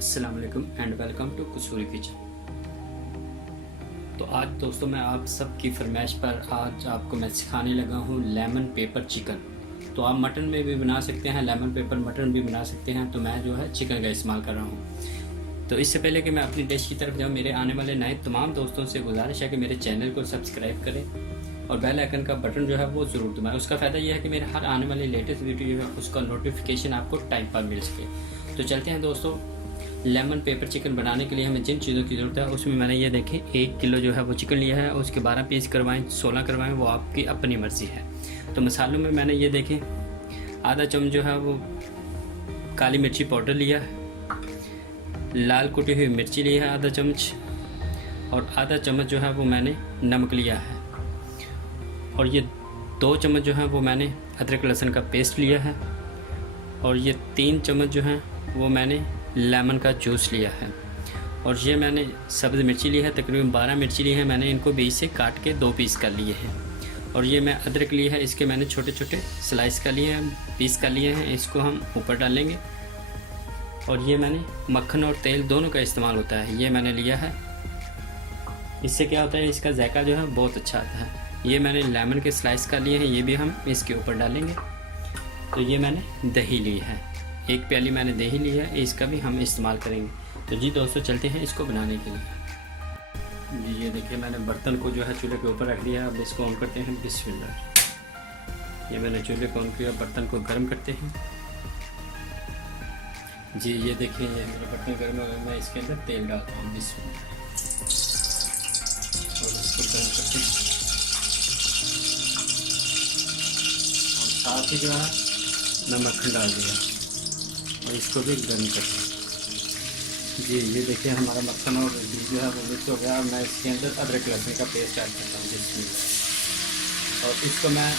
अस्सलाम वालेकुम and welcome to Kasuri kitchen. तो आज दोस्तों मैं आप सबकी फरमाइश पर आज आपको मैं सिखाने लगा हूँ लेमन पेपर चिकन। तो आप मटन में भी बना सकते हैं, लेमन पेपर मटन भी बना सकते हैं। तो मैं जो है चिकन का इस्तेमाल कर रहा हूँ। तो इससे पहले कि मैं अपनी डिश की तरफ जाऊँ, मेरे आने वाले नए तमाम दोस्तों से गुजारिश है कि मेरे चैनल को सब्सक्राइब करें और बेल आइकन का बटन जो है वो ज़रूर दबाएं। उसका फ़ायदा यह है कि मेरे हर आने वाले लेटेस्ट वीडियो जो है उसका नोटिफिकेशन आपको टाइम पर मिल सके। तो चलते हैं दोस्तों, लेमन पेपर चिकन बनाने के लिए हमें जिन चीज़ों की ज़रूरत है उसमें मैंने ये देखें 1 किलो जो है वो चिकन लिया है। उसके 12 पीस करवाएं, 16 करवाएं, वो आपकी अपनी मर्ज़ी है। तो मसालों में मैंने ये देखें आधा चम्मच जो है वो काली मिर्ची पाउडर लिया है, लाल कुटी हुई मिर्ची लिया है आधा चम्मच, और आधा चम्मच जो है वो मैंने नमक लिया है, और ये 2 चम्मच जो है वो मैंने अदरक लहसुन का पेस्ट लिया है, और ये 3 चम्मच जो है वो मैंने लेमन का जूस लिया है, और ये मैंने सब्ज़ मिर्ची ली है, तकरीबन 12 मिर्ची ली है मैंने, इनको बीच से काट के 2 पीस कर लिए हैं। और ये मैं अदरक लिया है, इसके मैंने छोटे छोटे स्लाइस कर लिए हैं, पीस कर लिए हैं, इसको हम ऊपर डालेंगे। और ये मैंने मक्खन और तेल दोनों का इस्तेमाल होता है, ये मैंने लिया है। इससे क्या होता है, इसका जायका जो है बहुत अच्छा आता है। ये मैंने लेमन के स्लाइस कर लिए हैं, ये भी हम इसके ऊपर डालेंगे। तो ये मैंने दही ली है, 1 प्याली मैंने दही ली है, इसका भी हम इस्तेमाल करेंगे। तो जी दोस्तों चलते हैं इसको बनाने के लिए। जी ये देखिए मैंने बर्तन को जो है चूल्हे के ऊपर रख दिया है। अब इसको ऑन करते हैं, बिस्मिल्लाह। ये मैंने चूल्हे को ऑन किया, बर्तन को गर्म करते हैं। जी ये देखिए ये मेरे बर्तन गर्म हो गए, मैं इसके अंदर तेल डालता हूँ, बिस्मिल्लाह, और इसको गर्म करते हैं। और साथ ही जो है मैं मक्खन डाल दिया और इसको भी गर्म करते हैं। जी ये देखिए हमारा मक्खन और घी जो है वो मिक्स हो गया। मैं इसके अंदर अदरक लहसुन का पेस्ट ऐड करता हूँ, बिस्मिल्लाह, और इसको मैं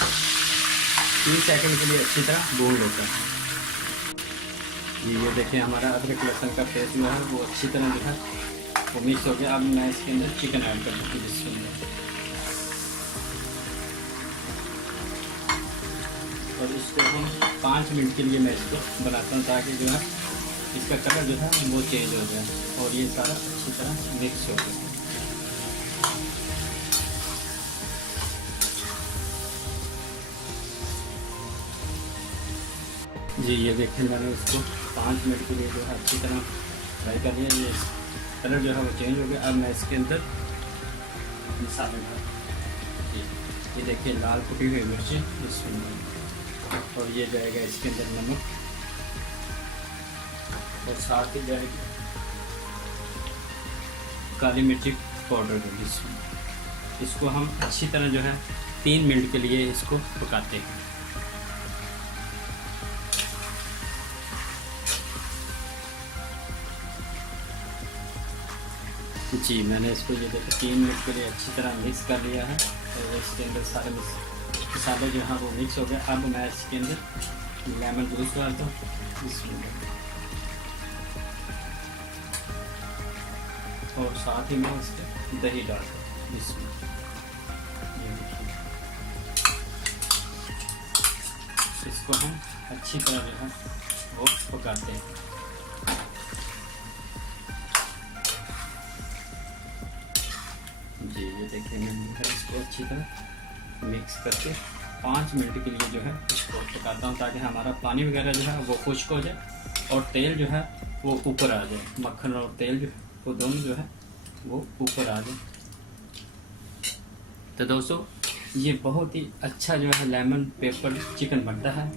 3 सेकंड के लिए अच्छी तरह भून लेता हूँ। जी ये देखिए हमारा अदरक लहसुन का पेस्ट जो है वो अच्छी तरह जो है वो मिक्स हो गया। अब मैं इसके अंदर चिकन ऐड कर दूँगी, बिस्मिल्लाह, और इसको हम 5 मिनट के लिए मैं इसको बनाता हूँ, ताकि जो है इसका कलर जो है वो चेंज हो जाए और ये सारा अच्छी तरह मिक्स हो जाए। जी ये देखिए मैंने इसको 5 मिनट के लिए जो है अच्छी तरह फ्राई कर लिया। ये कलर जो है वो चेंज हो गया। अब मैं इसके अंदर मसाले डाल, ये देखिए लाल कुटी हुई मिर्ची, और ये जाएगा इसके अंदर नमक, और साथ ही जाएगी काली मिर्ची पाउडर होगी इसमें। इसको हम अच्छी तरह जो है 3 मिनट के लिए इसको पकाते हैं। जी मैंने इसको ये देखिए 3 मिनट के लिए अच्छी तरह मिक्स कर लिया है, और इसके अंदर सारे मसाले जो हैं वो मिक्स हो गए। अब मैं इसके अंदर लेमन जूस डालता हूँ, और साथ ही मैं इसके दही डालता हूँ, इसमें ये देखिए। इसको हम अच्छी तरह जो है वो पकाते हैं। जी ये देखिए मैं इसको अच्छी तरह मिक्स करके 5 मिनट के लिए जो है इसको पकाता हूँ, ताकि हमारा पानी वगैरह जो है वो खुश्क हो जाए और तेल जो है वो ऊपर आ जाए। मक्खन और तेल जो है वो दोनों जो है वो ऊपर आ जाए। तो दोस्तों ये बहुत ही अच्छा जो है लेमन पेपर चिकन बनता है।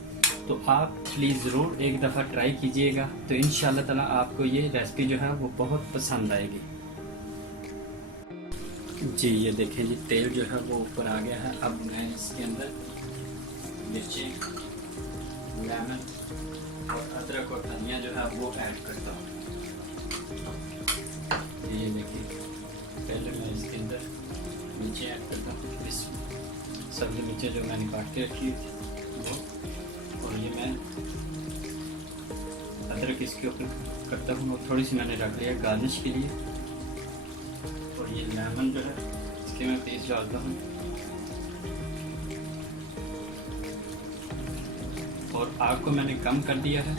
तो आप प्लीज़ ज़रूर एक दफ़ा ट्राई कीजिएगा, तो इंशाल्लाह ताला आपको ये रेसिपी जो है वो बहुत पसंद आएगी। जी ये देखें जी तेल जो है वो ऊपर आ गया है। अब मैं इसके अंदर मिर्ची, लेमन और अदरक और धनिया जो है वो ऐड करता हूँ। ये देखिए पहले मैं इसके अंदर मिर्ची ऐड करता हूँ, सब्ज़ी मिर्ची जो मैंने काट के रखी वो, और ये मैं अदरक इसके ऊपर करता हूँ, और थोड़ी सी मैंने रख लिया गार्निश के लिए। और ये लेमन जो है इसके मैं पीस डालता हूँ, और आग को मैंने कम कर दिया है।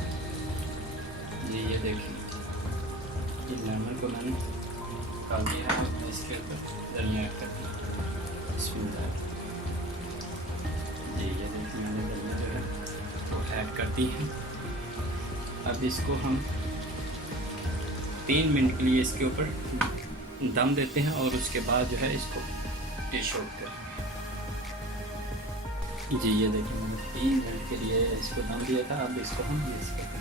ये देखिए देखिए लेमन को मैंने डाल दिया है, इसके ऊपर धनिया ऐड कर दिया। बिस्मिल्लाह जी, ये देखिए मैंने धनिया जो है वो ऐड कर दी है। अब इसको हम 3 मिनट के लिए इसके ऊपर दम देते हैं और उसके बाद जो है इसको डिश आउट करेंगे। जी ये देखिए मैंने 3 मिनट के लिए इसको दम दिया था। अब इसको हम मिक्स करेंगे।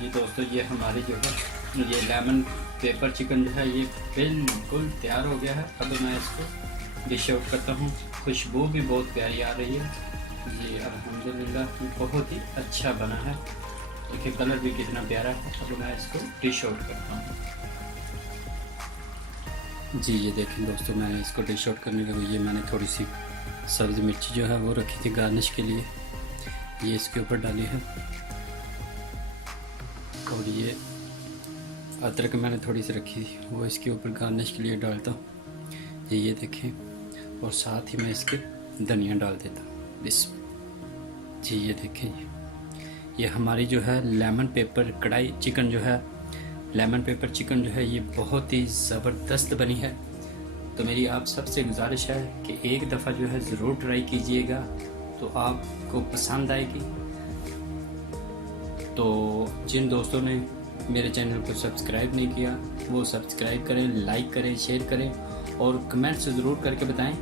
जी दोस्तों, ये हमारी जो है ये लेमन पेपर चिकन जो है ये बिल्कुल तैयार हो गया है। अब मैं इसको डिश आउट करता हूँ। खुशबू भी बहुत प्यारी आ रही है जी, अल्हम्दुलिल्लाह बहुत ही अच्छा बना है। देखिए कलर भी कितना प्यारा है। अब मैं इसको डिश आउट करता हूँ। जी ये देखें दोस्तों, मैंने इसको डिश आउट करने के लिए मैंने थोड़ी सी सब्ज़ मिर्ची जो है वो रखी थी गार्निश के लिए, ये इसके ऊपर डाली है। और ये अदरक मैंने थोड़ी सी रखी थी वो इसके ऊपर गार्निश के लिए डालता हूँ। ये देखें, और साथ ही मैं इसके धनिया डाल देता हूँ। जी ये देखें, ये हमारी जो है लेमन पेपर कढ़ाई चिकन जो है, लेमन पेपर चिकन जो है ये बहुत ही ज़बरदस्त बनी है। तो मेरी आप सबसे गुजारिश है कि एक दफ़ा जो है ज़रूर ट्राई कीजिएगा, तो आपको पसंद आएगी। तो जिन दोस्तों ने मेरे चैनल को सब्सक्राइब नहीं किया वो सब्सक्राइब करें, लाइक करें, शेयर करें और कमेंट से ज़रूर करके बताएं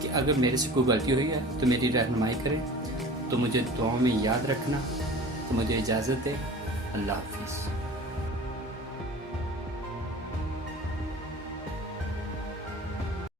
कि अगर मेरे से कोई गलती हुई है तो मेरी रहनुमाई करें। तो मुझे दुआओं में याद रखना। तो मुझे इजाज़त है। अल्लाह हाफिज़।